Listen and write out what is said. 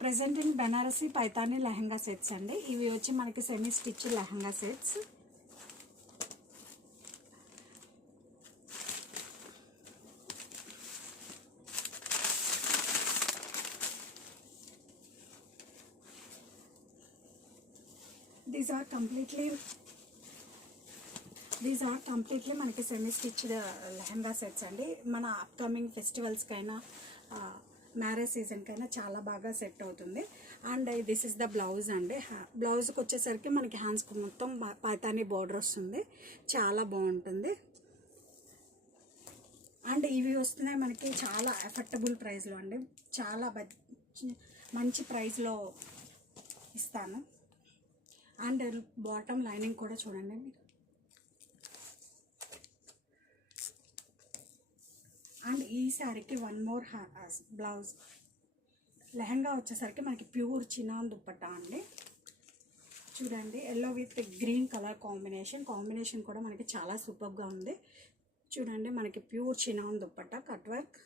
Present in Banarasi Paithani lehenga sets అండి. ఇవి వచ్చి మనకి semi stitch lehenga sets. These are completely మనకి సెమీ స్టిచ్డ్ లెహంగా సెట్స్ అండి. మన అప్కమింగ్ ఫెస్టివల్స్కైనా మ్యారేజ్ సీజన్కైనా చాలా బాగా సెట్ అవుతుంది. And this is the blouse అండి. బ్లౌజ్కి వచ్చేసరికి మనకి హ్యాండ్స్కి మొత్తం పైతానీ బోర్డర్ వస్తుంది, చాలా బాగుంటుంది. అండ్ ఇవి వస్తున్నాయి మనకి చాలా ఎఫర్టబుల్ ప్రైస్లో అండి, చాలా మంచి ప్రైస్లో ఇస్తాను. అండ్ బాటమ్ లైనింగ్ కూడా చూడండి మీరు. అండ్ ఈ శారీకి వన్ మోర్ బ్లౌజ్. లెహంగా వచ్చేసరికి మనకి ప్యూర్ చినాన్ దుప్పట్టా అండి. చూడండి, yellow with green colour combination కూడా మనకి చాలా సూపర్గా ఉంది. చూడండి, మనకి pure chinon dupatta cut work.